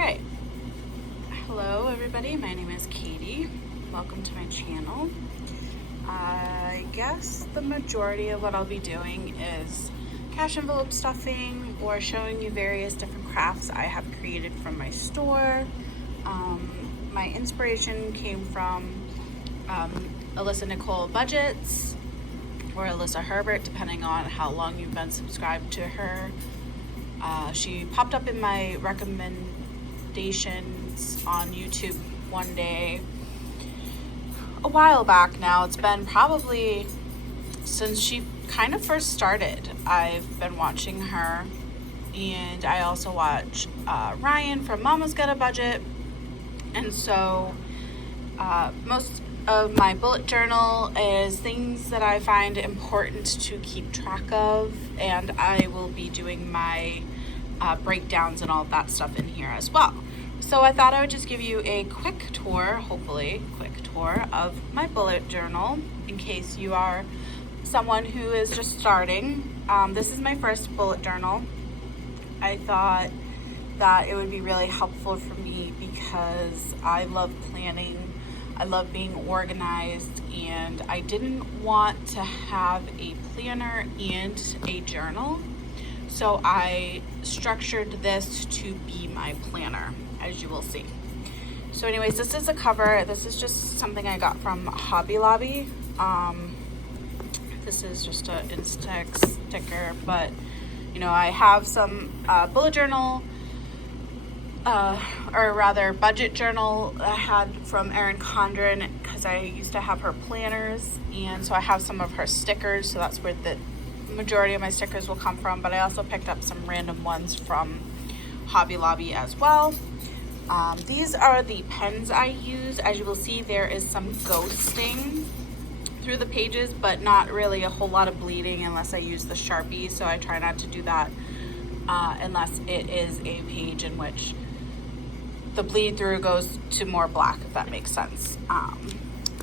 Alright, hello everybody, my name is Katie. Welcome to my channel. I guess the majority of what I'll be doing is cash envelope stuffing or showing you various different crafts I have created from my store. My inspiration came from Alyssa Nicole Budgets or Alyssa Herbert, depending on how long you've been subscribed to her. She popped up in my recommendations on YouTube one day a while back now. It's been probably since she kind of first started. I've been watching her, and I also watch Ryan from Mama's Got a Budget. And so most of my bullet journal is things that I find important to keep track of, and I will be doing my breakdowns and all of that stuff in here as well. So I thought I would just give you a quick tour, hopefully quick tour of my bullet journal in case you are someone who is just starting. This is my first bullet journal. I thought that it would be really helpful for me because I love planning, I love being organized, and I didn't want to have a planner and a journal. So I structured this to be my planner, as you will see. So anyways, this is a cover. This is just something I got from Hobby Lobby. This is just an Instax sticker, but you know, I have some bullet journal, or rather budget journal I had from Erin Condren because I used to have her planners, and so I have some of her stickers, so that's where the majority of my stickers will come from, but I also picked up some random ones from Hobby Lobby as well. These are the pens I use. As you will see, there is some ghosting through the pages, but not really a whole lot of bleeding unless I use the Sharpie, so I try not to do that unless it is a page in which the bleed through goes to more black, if that makes sense.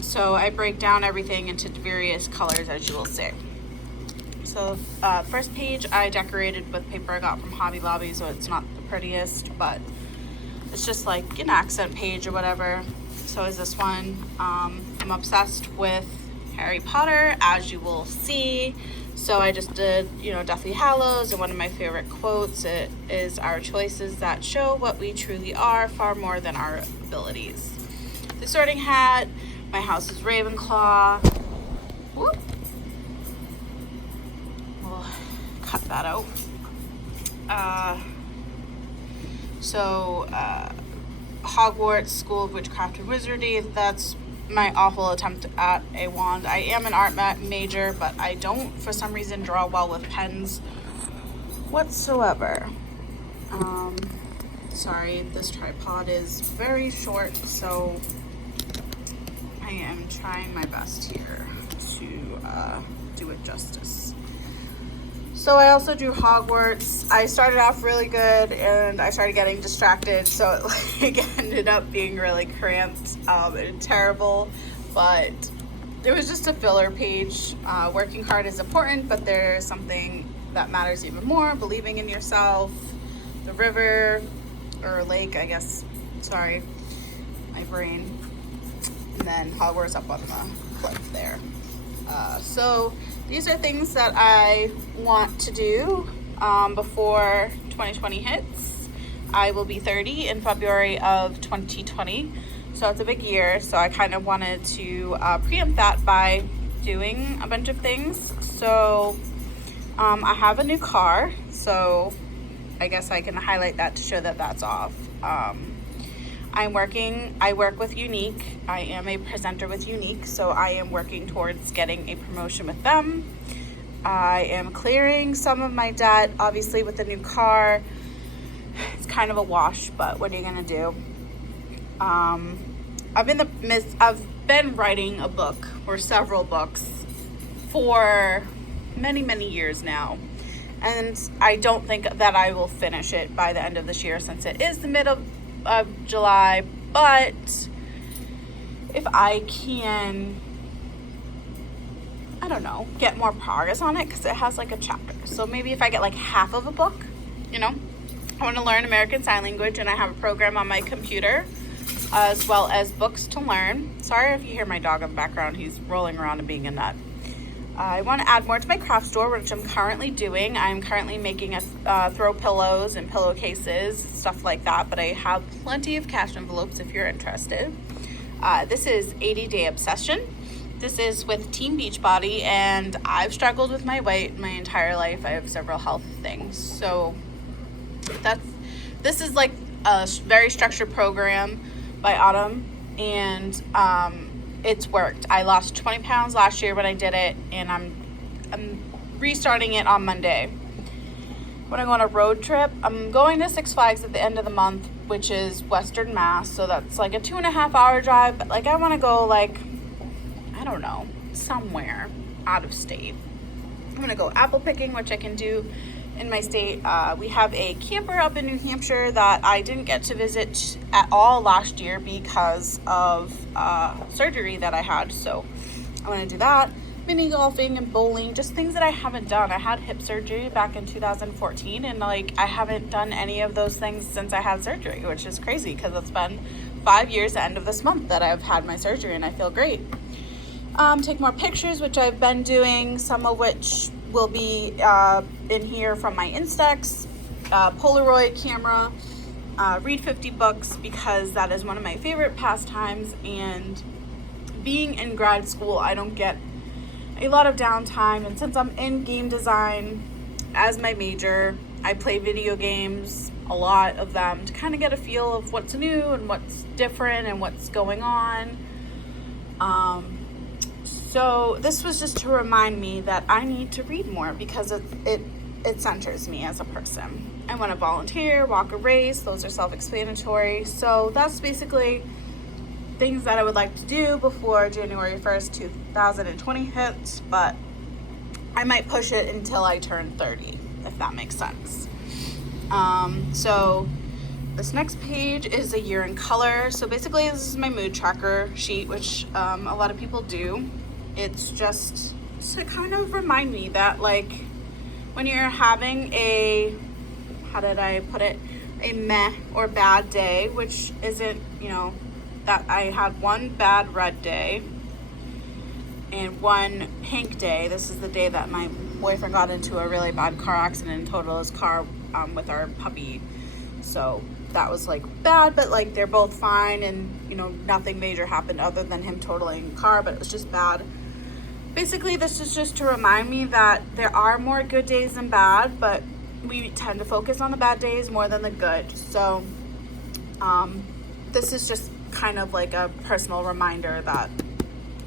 So I break down everything into various colors, as you will see. So first page I decorated with paper I got from Hobby Lobby, so it's not the prettiest, but it's just like an accent page or whatever. So is this one. I'm obsessed with Harry Potter, as you will see. So I just did, Deathly Hallows, and one of my favorite quotes, it is our choices that show what we truly are far more than our abilities. The Sorting Hat, my house is Ravenclaw. Whoop. We'll cut that out. Hogwarts School of Witchcraft and Wizardry, that's my awful attempt at a wand. I am an art major, but I don't, for some reason, draw well with pens whatsoever. Sorry, this tripod is very short, so I am trying my best here to do it justice. So I also drew Hogwarts. I started off really good and I started getting distracted, so it ended up being really cramped and terrible, but it was just a filler page. Working hard is important, but there's something that matters even more: believing in yourself. The river, or lake, I guess. Sorry, my brain. And then Hogwarts up on the cliff there. So these are things that I want to do before 2020 hits. I will be 30 in February of 2020, so it's a big year. So I kind of wanted to preempt that by doing a bunch of things. So I have a new car, so I guess I can highlight that to show that that's off. I work with Unique. I am a presenter with Unique, so I am working towards getting a promotion with them. I am clearing some of my debt, obviously with the new car. It's kind of a wash, but what are you gonna do? I've been writing a book, or several books, for many, many years now. And I don't think that I will finish it by the end of this year, since it is the middle of July, but if I can, I don't know, get more progress on it, because it has like a chapter. So maybe if I get like half of a book, I want to learn American Sign Language, and I have a program on my computer as well as books to learn. Sorry if you hear my dog in the background. He's rolling around and being a nut. I want to add more to my craft store, which I'm currently doing. I'm currently making throw pillows and pillowcases, stuff like that, but I have plenty of cash envelopes if you're interested. This is 80 Day Obsession. This is with Team Beachbody, and I've struggled with my weight my entire life. I have several health things. So this is like a very structured program by Autumn, and it's worked. I lost 20 pounds last year when I did it, and I'm restarting it on Monday. When I go on a road trip, I'm going to Six Flags at the end of the month, which is Western Mass, so that's like a 2.5 hour drive, but like I want to go like, I don't know, somewhere out of state. I'm going to go apple picking, which I can do in my state. We have a camper up in New Hampshire that I didn't get to visit at all last year because of surgery that I had, so I want to do that. Mini golfing and bowling, just things that I haven't done. I had hip surgery back in 2014, and like I haven't done any of those things since I had surgery, which is crazy because it's been 5 years the end of this month that I've had my surgery, and I feel great. Take more pictures, which I've been doing, some of which will be in here from my Instax, Polaroid camera, read 50 books because that is one of my favorite pastimes, and being in grad school, I don't get a lot of downtime, and since I'm in game design as my major, I play video games, a lot of them, to kind of get a feel of what's new and what's different and what's going on. So this was just to remind me that I need to read more because it centers me as a person. I want to volunteer, walk a race, those are self-explanatory. So that's basically things that I would like to do before January 1st, 2020 hits, but I might push it until I turn 30, if that makes sense. So this next page is a year in color. So basically this is my mood tracker sheet, which a lot of people do. It's just to kind of remind me that like when you're having a, how did I put it, a meh or bad day, which isn't, you know, that I had one bad red day and one pink day. This is the day that my boyfriend got into a really bad car accident and totaled his car with our puppy. So that was like bad, but like they're both fine, and you know, nothing major happened other than him totaling the car, but it was just bad. Basically, this is just to remind me that there are more good days than bad, but we tend to focus on the bad days more than the good. So this is just kind of like a personal reminder that,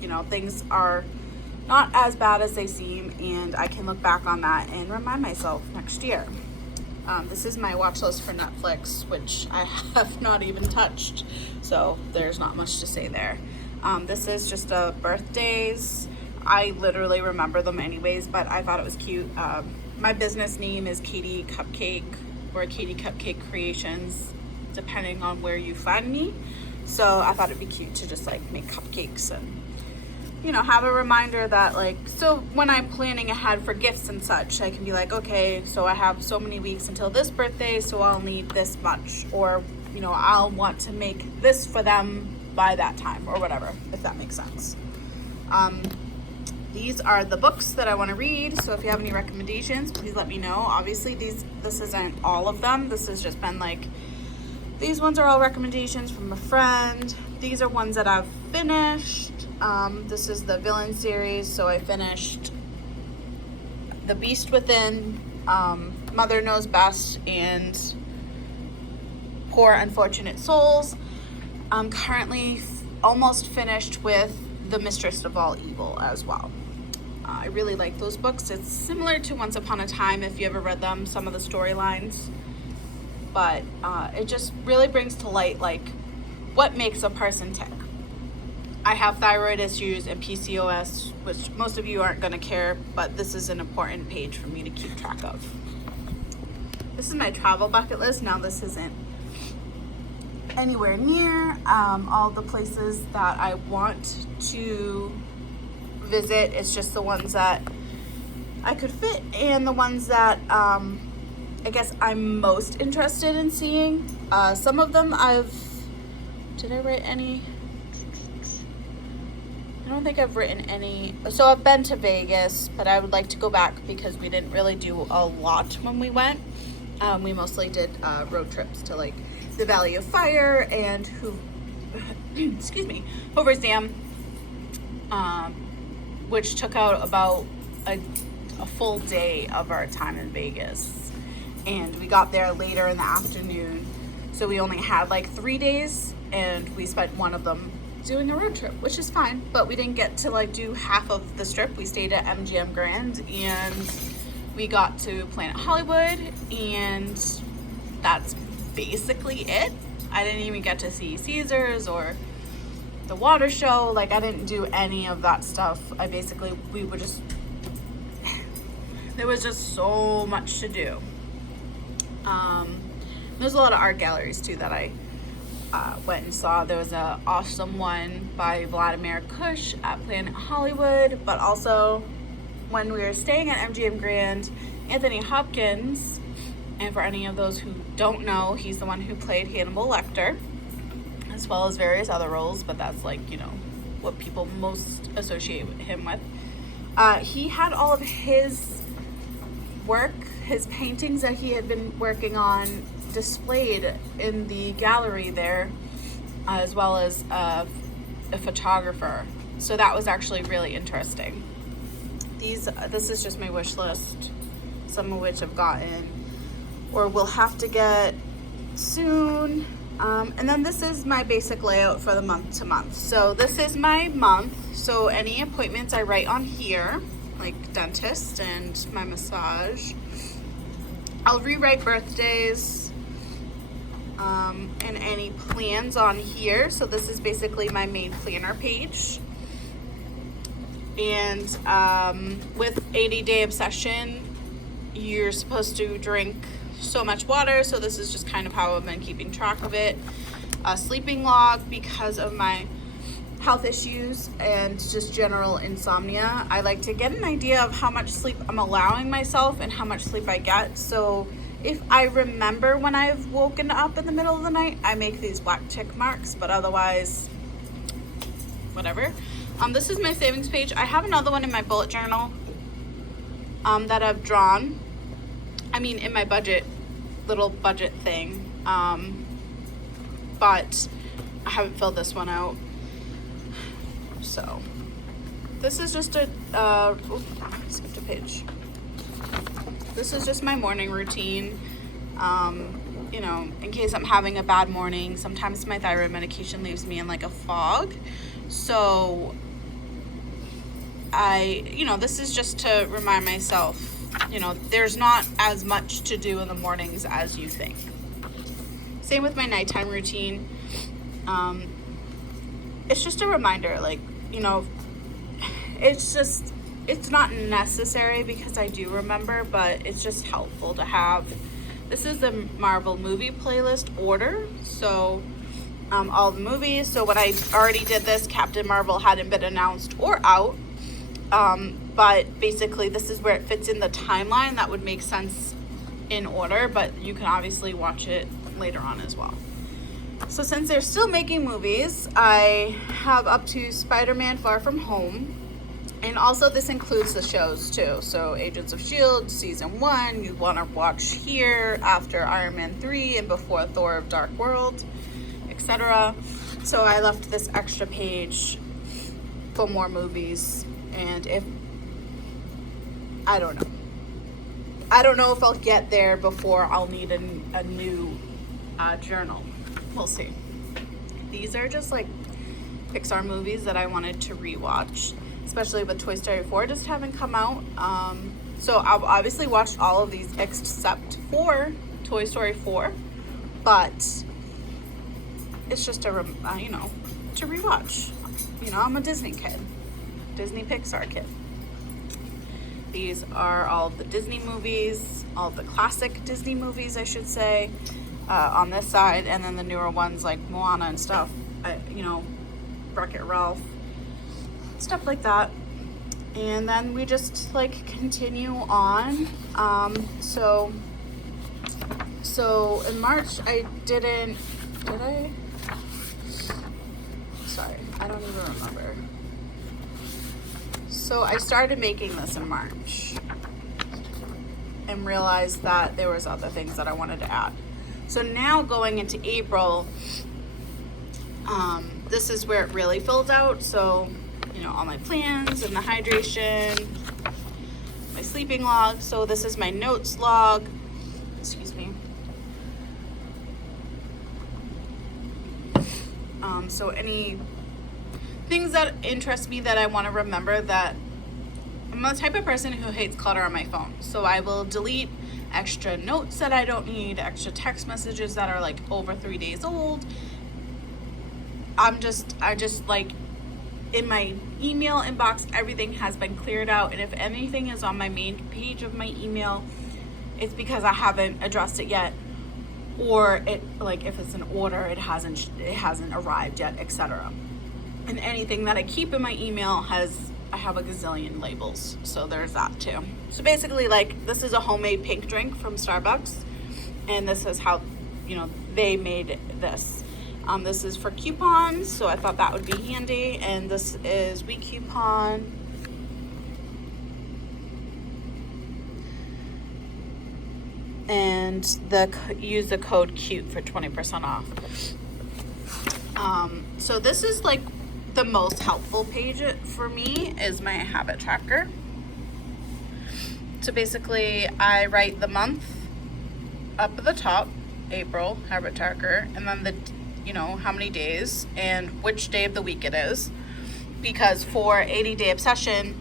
you know, things are not as bad as they seem, and I can look back on that and remind myself next year. This is my watch list for Netflix, which I have not even touched, so there's not much to say there. This is just birthdays. I literally remember them anyways, but I thought it was cute. My business name is Katie Cupcake or Katie Cupcake Creations, depending on where you find me. So I thought it'd be cute to just like make cupcakes and, you know, have a reminder that like, so when I'm planning ahead for gifts and such, I can be like, okay, so I have so many weeks until this birthday, so I'll need this much, or, you know, I'll want to make this for them by that time or whatever, if that makes sense. These are the books that I want to read, so if you have any recommendations, please let me know. Obviously this isn't all of them. This has just been like, these ones are all recommendations from a friend. These are ones that I've finished. This is the Villain series, so I finished The Beast Within, Mother Knows Best, and Poor Unfortunate Souls. I'm currently almost finished with The Mistress of All Evil as well. I really like those books. It's similar to Once Upon a Time, if you ever read them, some of the storylines. But it just really brings to light like what makes a person tick. I have thyroid issues and PCOS, which most of you aren't going to care, but this is an important page for me to keep track of. This is my travel bucket list. Now this isn't anywhere near all the places that I want to visit. It's just the ones that I could fit and the ones that I guess I'm most interested in seeing. Some of them did I write any? I don't think I've written any. So I've been to Vegas, but I would like to go back because we didn't really do a lot when we went. We mostly did road trips to like the Valley of Fire and excuse me, Hoover's Dam, which took out about a full day of our time in Vegas. And we got there later in the afternoon, so we only had like 3 days, and we spent one of them doing a road trip, which is fine, but we didn't get to like do half of the strip. We stayed at MGM Grand and we got to Planet Hollywood, and that's basically it. I didn't even get to see Caesars or the water show. Like, I didn't do any of that stuff. There was just so much to do. There's a lot of art galleries too that I went and saw. There was an awesome one by Vladimir Kush at Planet Hollywood, but also when we were staying at MGM Grand, Anthony Hopkins, and for any of those who don't know, he's the one who played Hannibal Lecter, as well as various other roles, but that's like, you know, what people most associate him with. He had all of his work, his paintings that he had been working on, displayed in the gallery there, as well as a photographer. So that was actually really interesting. This is just my wish list, some of which I've gotten or will have to get soon. And then this is my basic layout for the month to month. So this is my month. So any appointments I write on here, like dentist and my massage. I'll rewrite birthdays and any plans on here. So this is basically my main planner page. And with 80-day obsession, you're supposed to drink so much water. So this is just kind of how I've been keeping track of it. A sleeping log because of my health issues and just general insomnia. I like to get an idea of how much sleep I'm allowing myself and how much sleep I get. So if I remember when I've woken up in the middle of the night, I make these black tick marks, but otherwise, whatever. This is my savings page. I have another one in my bullet journal that I've drawn. I mean, in my little budget thing. But I haven't filled this one out. So this is just I skipped a page. This is just my morning routine. You know, in case I'm having a bad morning, sometimes my thyroid medication leaves me in like a fog. So this is just to remind myself, there's not as much to do in the mornings as you think. Same with my nighttime routine. It's just a reminder, it's not necessary because I do remember, but it's just helpful to have. This is the Marvel movie playlist order. So all the movies. So when I already did this, Captain Marvel hadn't been announced or out. But basically this is where it fits in the timeline that would make sense in order, but you can obviously watch it later on as well. So since they're still making movies, I have up to Spider-Man Far From Home. And also this includes the shows too. So Agents of S.H.I.E.L.D. Season 1, you'd want to watch here after Iron Man 3 and before Thor of Dark World, etc. So I left this extra page for more movies. And I don't know if I'll get there before I'll need a new journal. We'll see. These are just like Pixar movies that I wanted to rewatch, especially with Toy Story 4 just having come out. So I've obviously watched all of these except for Toy Story 4, but it's just to rewatch. I'm a Disney kid, Disney Pixar kid. These are all of the Disney movies, all of the classic Disney movies, I should say, on this side, and then the newer ones like Moana and stuff, Wreck-It Ralph, stuff like that. And then we just continue on. So So in March, I didn't, did I? Sorry, I don't even remember. So I started making this in March and realized that there was other things that I wanted to add. So now going into April, this is where it really fills out. So, you know, all my plans and the hydration, my sleeping log. So this is my notes log. Excuse me. So any things that interest me that I want to remember, that I'm the type of person who hates clutter on my phone. So I will delete extra notes that I don't need, extra text messages that are like over 3 days old. I just like, in my email inbox, everything has been cleared out. And if anything is on my main page of my email, it's because I haven't addressed it yet. Or it, like if it's an order, it hasn't arrived yet, etc. And anything that I keep in my email I have a gazillion labels. So there's that too. So basically, like, this is a homemade pink drink from Starbucks. And this is how, you know, they made this. This is for coupons, so I thought that would be handy. And this is We Coupon. And use the code CUTE for 20% off. So this is like the most helpful page for me, is my habit tracker. So basically I write the month up at the top, April, habit tracker, and then the, you know, how many days and which day of the week it is. Because for 80-day obsession,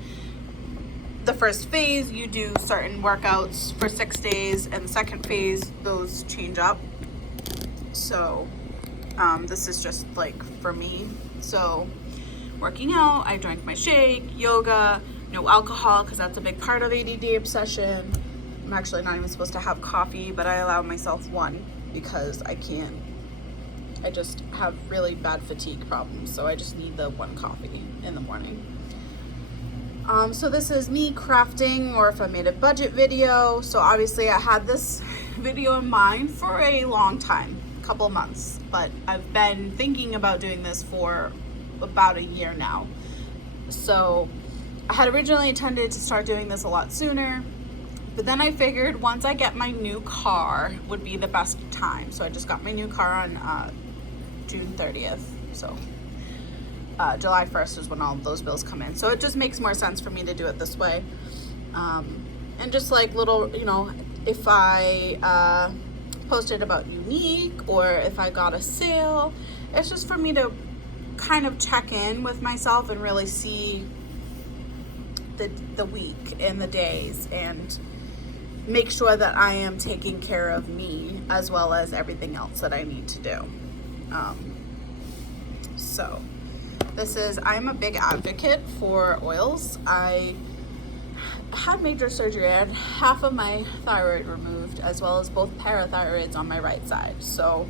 the first phase you do certain workouts for 6 days, and the second phase those change up. So this is just like for me. So working out, I drank my shake, yoga, no alcohol because that's a big part of 80-day obsession. I'm actually not even supposed to have coffee, but I allow myself one because I just have really bad fatigue problems, so I just need the one coffee in the morning. So this is me crafting, or if I made a budget video. So obviously I had this video in mind for a long time, a couple of months, but I've been thinking about doing this for about a year now. So I had originally intended to start doing this a lot sooner, but then I figured once I get my new car would be the best time. So I just got my new car on June 30th. So July 1st is when all of those bills come in. So it just makes more sense for me to do it this way. And just like little, you know, if I posted about Unique, or if I got a sale, it's just for me to kind of check in with myself and really see the week and the days, and make sure that I am taking care of me as well as everything else that I need to do. So I'm a big advocate for oils. I had major surgery. I had half of my thyroid removed, as well as both parathyroids on my right side. So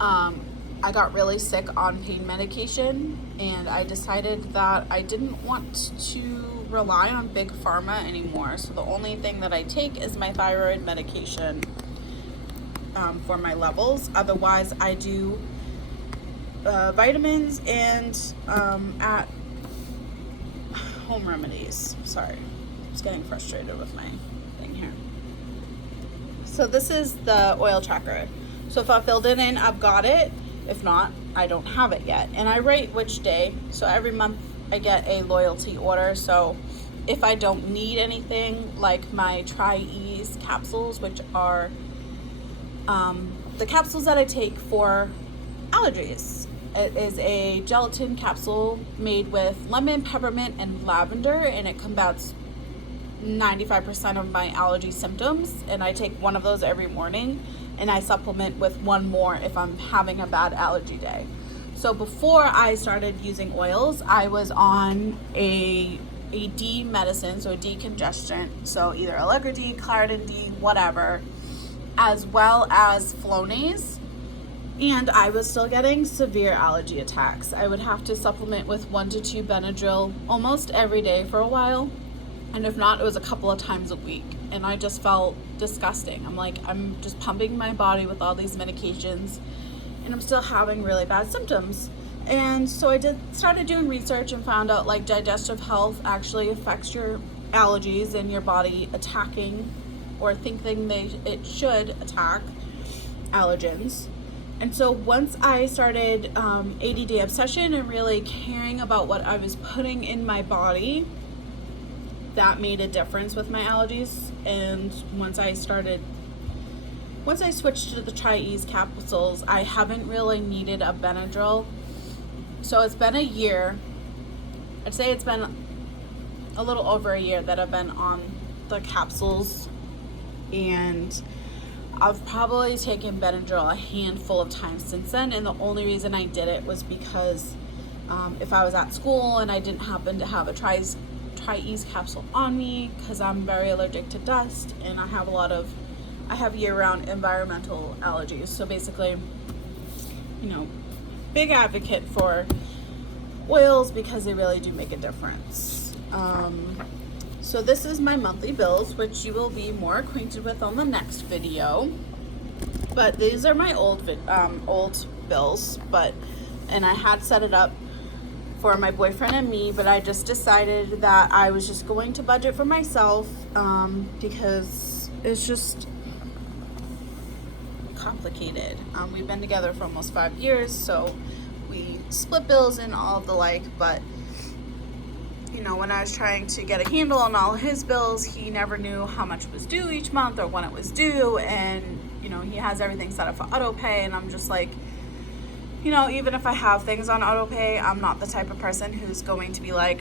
I got really sick on pain medication, and I decided that I didn't want to rely on big pharma anymore. So the only thing that I take is my thyroid medication for my levels. Otherwise, I do vitamins and at home remedies. Sorry, I was getting frustrated with my thing here. So this is the oil tracker. So if I filled it in, I've got it. If not, I don't have it yet. And I write which day. So every month I get a loyalty order. So if I don't need anything, like my Tri-Ease capsules, which are the capsules that I take for allergies. It is a gelatin capsule made with lemon, peppermint, and lavender, and it combats 95% of my allergy symptoms. And I take one of those every morning, and I supplement with one more if I'm having a bad allergy day. So before I started using oils, I was on a D medicine, so a decongestant, so either Allegra D, Claritin D, whatever, as well as Flonase. And I was still getting severe allergy attacks. I would have to supplement with 1 to 2 Benadryl almost every day for a while. And if not, it was a couple of times a week. And I just felt disgusting. I'm like, I'm just pumping my body with all these medications and I'm still having really bad symptoms. And so I started doing research and found out like digestive health actually affects your allergies and your body attacking or thinking it should attack allergens. And so once I started ADD obsession and really caring about what I was putting in my body, that made a difference with my allergies. And once I switched to the Tri-Ease capsules, I haven't really needed a Benadryl. So it's been a year. I'd say it's been a little over a year that I've been on the capsules, and I've probably taken Benadryl a handful of times since then. And the only reason I did it was because if I was at school and I didn't happen to have a Tri-Ease capsule on me, because I'm very allergic to dust and I have year-round environmental allergies. So basically, big advocate for oils because they really do make a difference. So this is my monthly bills, which you will be more acquainted with on the next video. But these are my old bills, and I had set it up for my boyfriend and me, but I just decided that I was just going to budget for myself because it's just complicated. We've been together for almost 5 years, so we split bills and all of the like, but when I was trying to get a handle on all his bills, he never knew how much was due each month or when it was due, and he has everything set up for auto pay, and I'm just like, even if I have things on auto pay, I'm not the type of person who's going to be like,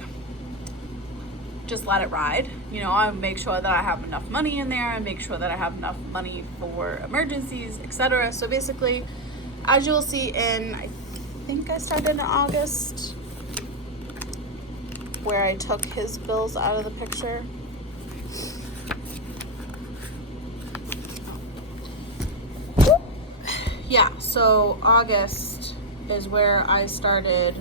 just let it ride. I make sure that I have enough money in there and make sure that I have enough money for emergencies, etc. So basically, as you'll see I think I started in August, where I took his bills out of the picture. Yeah, so August is where I started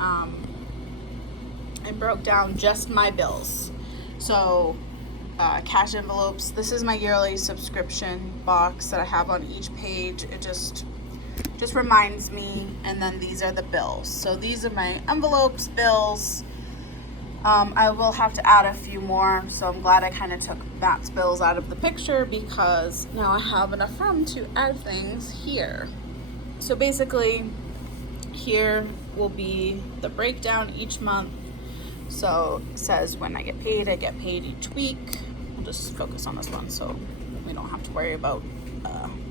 and broke down just my bills. So cash envelopes, this is my yearly subscription box that I have on each page. It just reminds me, and then these are the bills. So these are my envelopes, bills. I will have to add a few more, so I'm glad I kind of took Matt's bills out of the picture because now I have enough room to add things here. So basically, here will be the breakdown each month. So it says when I get paid each week. We'll just focus on this one so we don't have to worry about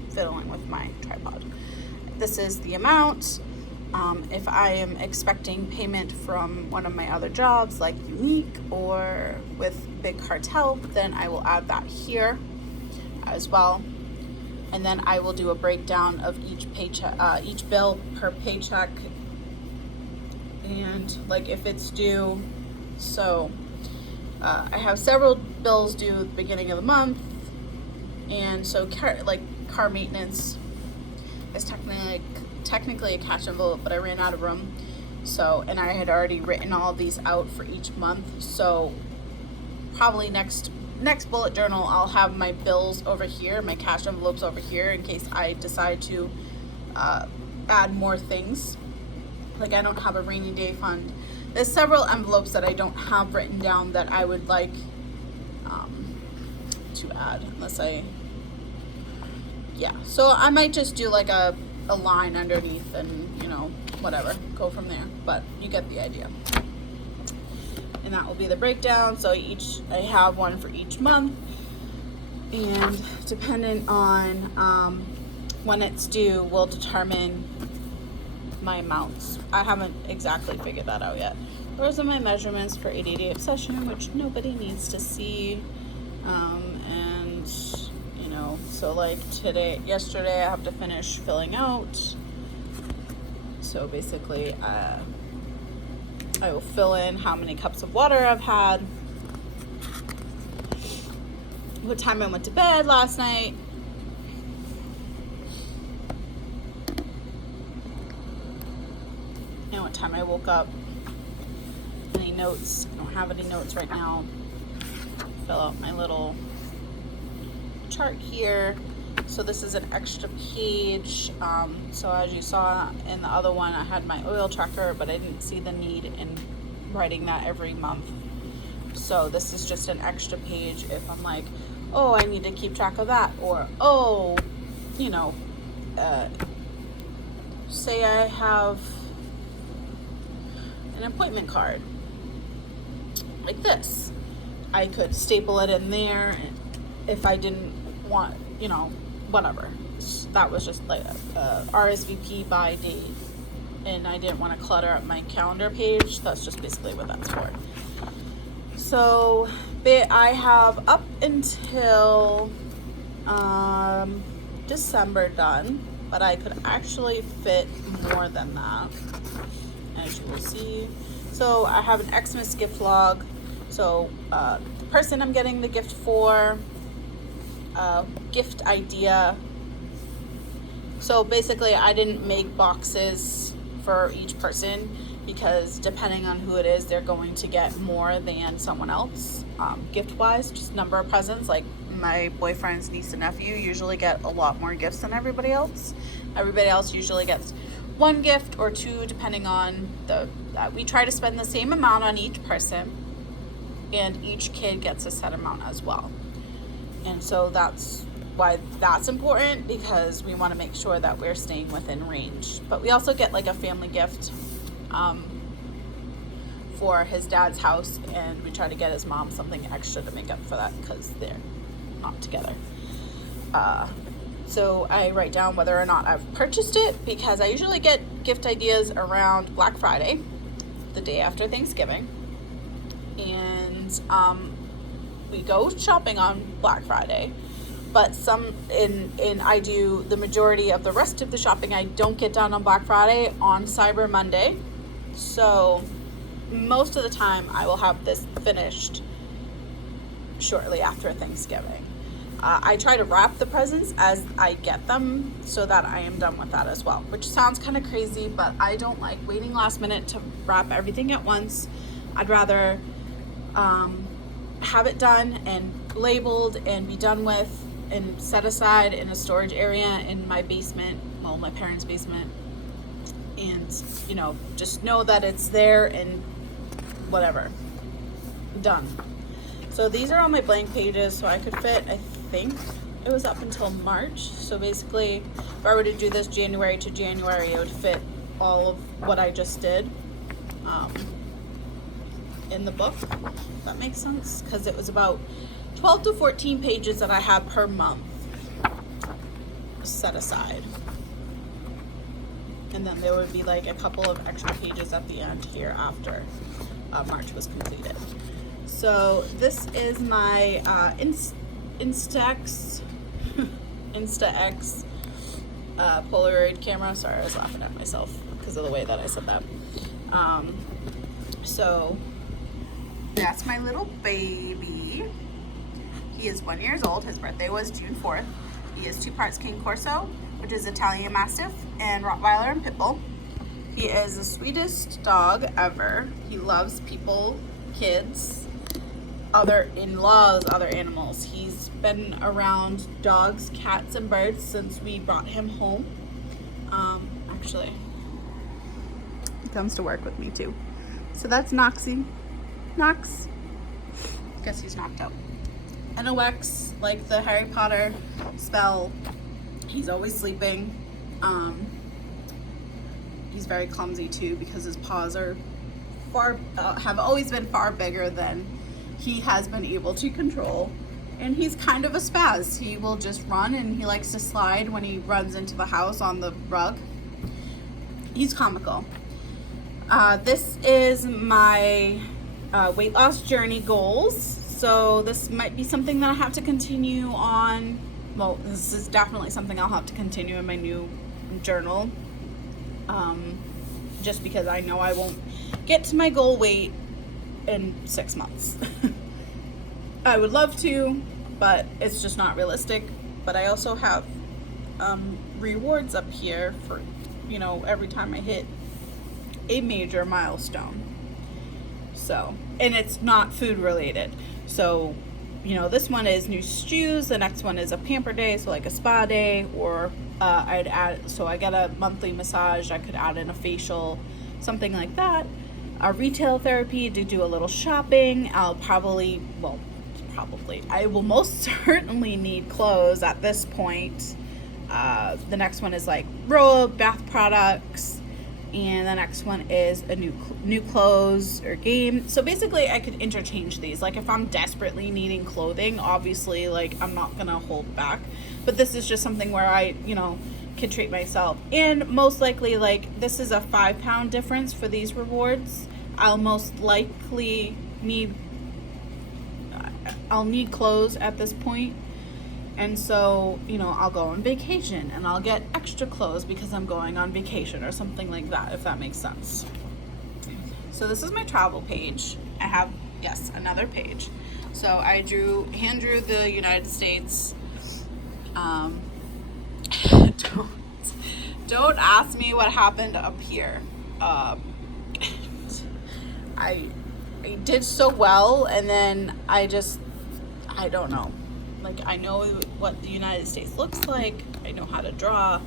fiddling with my tripod. This is the amount. If I am expecting payment from one of my other jobs like Unique or with Big Cartel, then I will add that here as well. And then I will do a breakdown of each paycheck, each bill per paycheck, and like if it's due. So I have several bills due at the beginning of the month, and so car maintenance is technically a cash envelope, but I ran out of room. So, and I had already written all these out for each month. So probably next bullet journal, I'll have my bills over here, my cash envelopes over here in case I decide to add more things. Like I don't have a rainy day fund. There's several envelopes that I don't have written down that I would like to add, so I might just do like a line underneath and whatever, go from there, but you get the idea. And that will be the breakdown. So I have one for each month, and dependent on when it's due will determine my amounts. I haven't exactly figured that out yet. Those are my measurements for ADD obsession, which nobody needs to see. And so like yesterday I have to finish filling out. So basically I will fill in how many cups of water I've had, what time I went to bed last night, and what time I woke up. Any notes? I don't have any notes right now. fill out my little chart here. So this is an extra page. So as you saw in the other one, I had my oil tracker, but I didn't see the need in writing that every month. So this is just an extra page if I'm like, oh, I need to keep track of that, or oh, you know, say I have an appointment card like this. I could staple it in there if I didn't want, you know, whatever. That was just like a RSVP by date, and I didn't want to clutter up my calendar page. That's just basically what that's for. So I have up until December done, but I could actually fit more than that, as you will see. So I have an Xmas gift log. So the person I'm getting the gift for, gift idea. So basically I didn't make boxes for each person because depending on who it is, they're going to get more than someone else, gift wise, just number of presents. Like my boyfriend's niece and nephew usually get a lot more gifts than everybody else. Everybody else usually gets one gift or two, depending on we try to spend the same amount on each person, and each kid gets a set amount as well. And so that's why that's important, because we want to make sure that we're staying within range. But we also get like a family gift for his dad's house, and we try to get his mom something extra to make up for that because they're not together. So I write down whether or not I've purchased it, because I usually get gift ideas around Black Friday, the day after Thanksgiving. And we go shopping on Black Friday, but I do the majority of the rest of the shopping I don't get done on Black Friday, on Cyber Monday. So most of the time I will have this finished shortly after Thanksgiving. I try to wrap the presents as I get them so that I am done with that as well, which sounds kind of crazy, but I don't like waiting last minute to wrap everything at once. I'd rather have it done and labeled and be done with and set aside in a storage area in my basement, well, my parents' basement, and, you know, just know that it's there and whatever, done. So these are all my blank pages, so I could fit, I think it was up until March. So basically, if I were to do this January to January, it would fit all of what I just did in the book. If that makes sense, because it was about 12 to 14 pages that I have per month set aside. And then there would be like a couple of extra pages at the end here after March was completed. So this is my Instax Polaroid camera. Sorry, I was laughing at myself because of the way that I said that. So that's my little baby. He is 1 year old. His birthday was June 4th. He is 2 parts King Corso, which is Italian Mastiff, and Rottweiler and Pitbull. He is the sweetest dog ever. He loves people, kids, other in-laws, other animals. He's been around dogs, cats, and birds since we brought him home. Actually, he comes to work with me too. So that's Noxie. Nox. Guess he's knocked out. NOX, like the Harry Potter spell. He's always sleeping. He's very clumsy too, because his paws are have always been far bigger than he has been able to control. And he's kind of a spaz. He will just run, and he likes to slide when he runs into the house on the rug. He's comical. This is my weight loss journey goals. So this might be something that I have to continue on. Well, this is definitely something I'll have to continue in my new journal. Just because I know I won't get to my goal weight in 6 months. I would love to, but it's just not realistic. But I also have rewards up here for, you know, every time I hit a major milestone. So, and it's not food related. So this one is new shoes, the next one is a pamper day, so like a spa day, or so I get a monthly massage, I could add in a facial, something like that. Retail therapy to do a little shopping. I will most certainly need clothes at this point. The next one is like robe, bath products, and the next one is a new clothes or game. So basically I could interchange these. Like if I'm desperately needing clothing, obviously like I'm not gonna hold back, but this is just something where I can treat myself. And most likely, like, this is a 5-pound difference for these rewards. I'll most likely need clothes at this point. And so, I'll go on vacation and I'll get extra clothes because I'm going on vacation or something like that, if that makes sense. So this is my travel page. I have, yes, another page. So I hand drew the United States. Don't ask me what happened up here. I did so well, and then I don't know. Like, I know what the United States looks like. I know how to draw.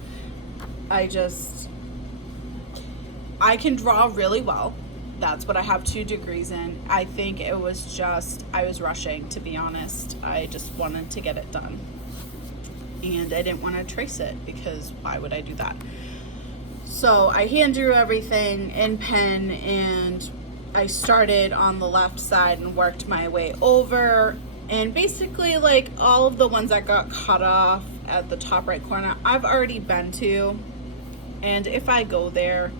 I can draw really well. That's what I have 2 degrees in. I think it was just, I was rushing, to be honest. I just wanted to get it done. And I didn't want to trace it because why would I do that? So I hand drew everything in pen, and I started on the left side and worked my way over. And basically, like, all of the ones that got cut off at the top right corner, I've already been to. And if I go there,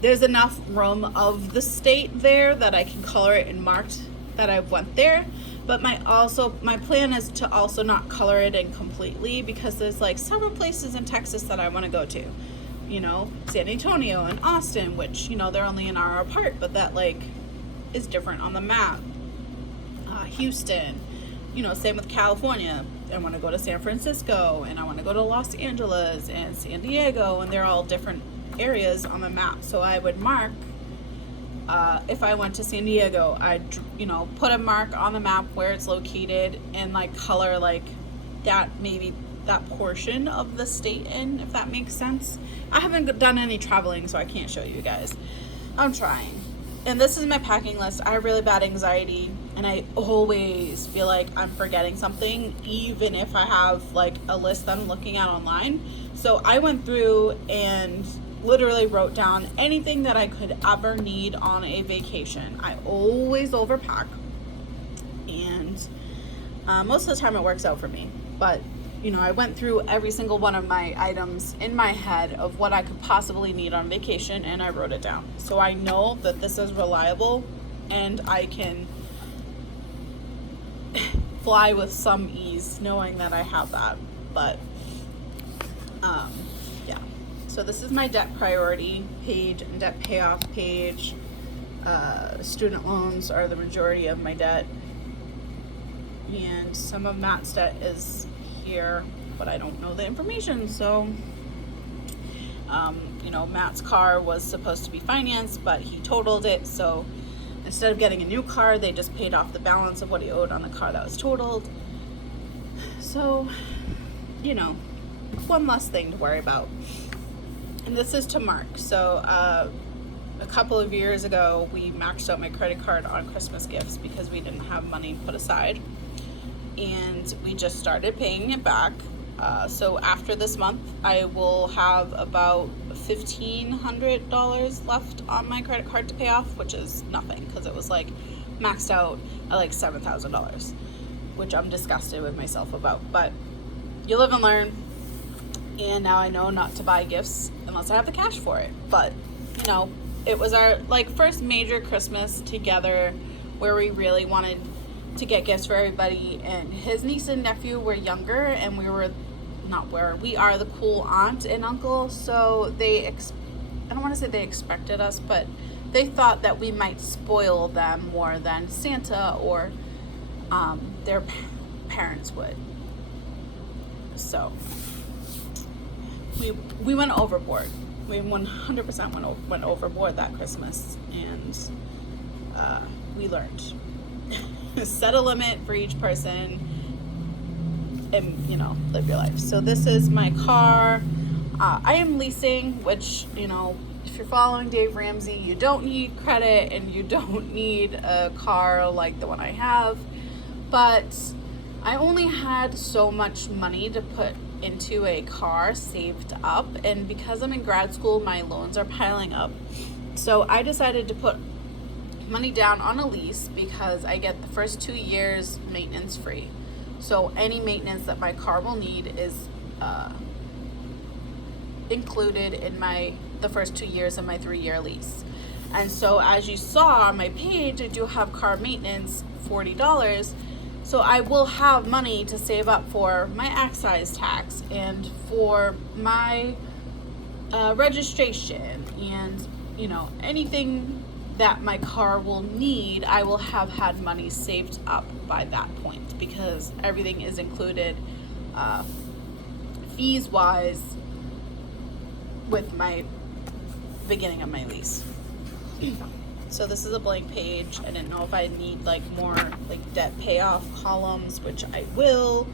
there's enough room of the state there that I can color it and mark that I went there. But my plan is to also not color it in completely, because there's like several places in Texas that I want to go to. San Antonio and Austin, which, they're only an hour apart, but that like is different on the map. Houston, same with California. I want to go to San Francisco, and I want to go to Los Angeles and San Diego, and they're all different areas on the map. So I would mark, if I went to San Diego, I'd, put a mark on the map where it's located and like color like that, maybe that portion of the state in, if that makes sense. I haven't done any traveling, so I can't show you guys. I'm trying. And this is my packing list. I have really bad anxiety, and I always feel like I'm forgetting something, even if I have like a list that I'm looking at online. So I went through and literally wrote down anything that I could ever need on a vacation. I always overpack, and most of the time it works out for me. But I went through every single one of my items in my head of what I could possibly need on vacation, and I wrote it down. So I know that this is reliable, and I can fly with some ease knowing that I have that. But yeah. So this is my debt priority page and debt payoff page. Student loans are the majority of my debt, and some of Matt's debt is here, but I don't know the information. So Matt's car was supposed to be financed, but he totaled it, so instead of getting a new car, they just paid off the balance of what he owed on the car that was totaled. So one less thing to worry about. And this is to Mark. So a couple of years ago, we maxed out my credit card on Christmas gifts because we didn't have money put aside, and we just started paying it back. So after this month, I will have about $1,500 left on my credit card to pay off, which is nothing because it was like maxed out at like $7,000, which I'm disgusted with myself about. But you live and learn, and now I know not to buy gifts unless I have the cash for it. But it was our like first major Christmas together where we really wanted to get gifts for everybody, and his niece and nephew were younger, and we are the cool aunt and uncle, so I don't want to say they expected us, but they thought that we might spoil them more than Santa or their parents would. So we went overboard. We 100% went overboard that Christmas, and we learned. set a limit for each person, and live your life. So this is my car. I am leasing, which if you're following Dave Ramsey, you don't need credit and you don't need a car like the one I have. But I only had so much money to put into a car saved up, and because I'm in grad school, my loans are piling up. So I decided to put money down on a lease because I get the first 2 years maintenance free. So any maintenance that my car will need is included in the first 2 years of my 3-year lease. And so as you saw on my page, I do have car maintenance, $40. So I will have money to save up for my excise tax and for my registration and anything that my car will need. I will have had money saved up by that point because everything is included fees wise with my beginning of my lease. So this is a blank page. I didn't know if I need more debt payoff columns, which I will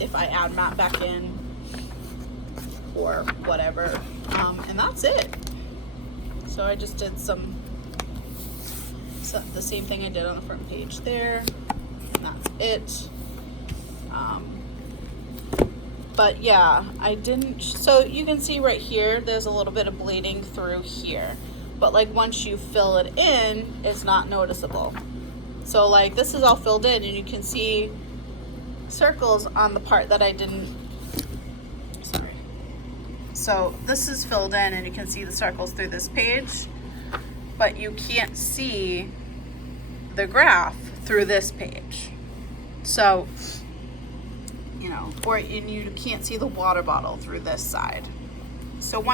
if I add Matt back in or whatever. And that's it. So I just did the same thing I did on the front page there. And that's it. But yeah, I didn't, so you can see right here, there's a little bit of bleeding through here. But once you fill it in, it's not noticeable. So this is all filled in and you can see circles on the part that I didn't, sorry. So this is filled in and you can see the circles through this page, but you can't see the graph through this page. So, and you can't see the water bottle through this side. So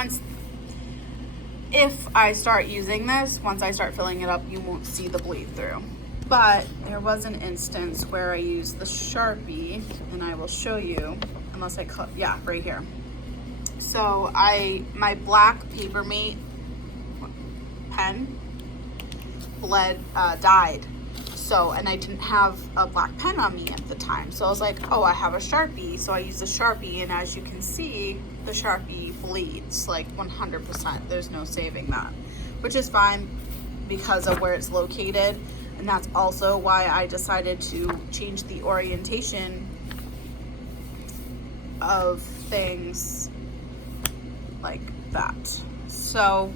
if I start using this, once I start filling it up, you won't see the bleed through. But there was an instance where I used the Sharpie, and I will show you, unless I cut, yeah, right here. So my black Papermate pen died. So, and I didn't have a black pen on me at the time. So I was like, oh, I have a Sharpie. So I used a Sharpie, and as you can see, the Sharpie bleeds 100%. There's no saving that, which is fine because of where it's located. And that's also why I decided to change the orientation of things like that. So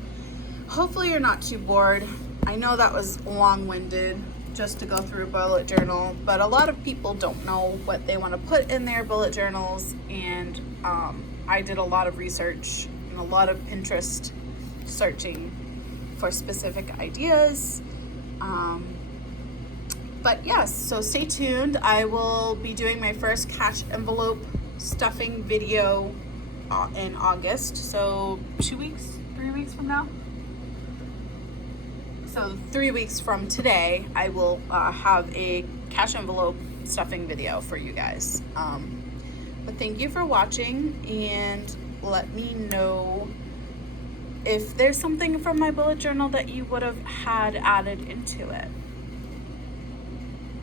hopefully you're not too bored. I know that was long-winded just to go through a bullet journal, but a lot of people don't know what they want to put in their bullet journals, and I did a lot of research and a lot of Pinterest searching for specific ideas. But yes, so stay tuned. I will be doing my first cash envelope stuffing video in August, so 3 weeks from now. So 3 weeks from today, I will have a cash envelope stuffing video for you guys. But thank you for watching, and let me know if there's something from my bullet journal that you would have had added into it.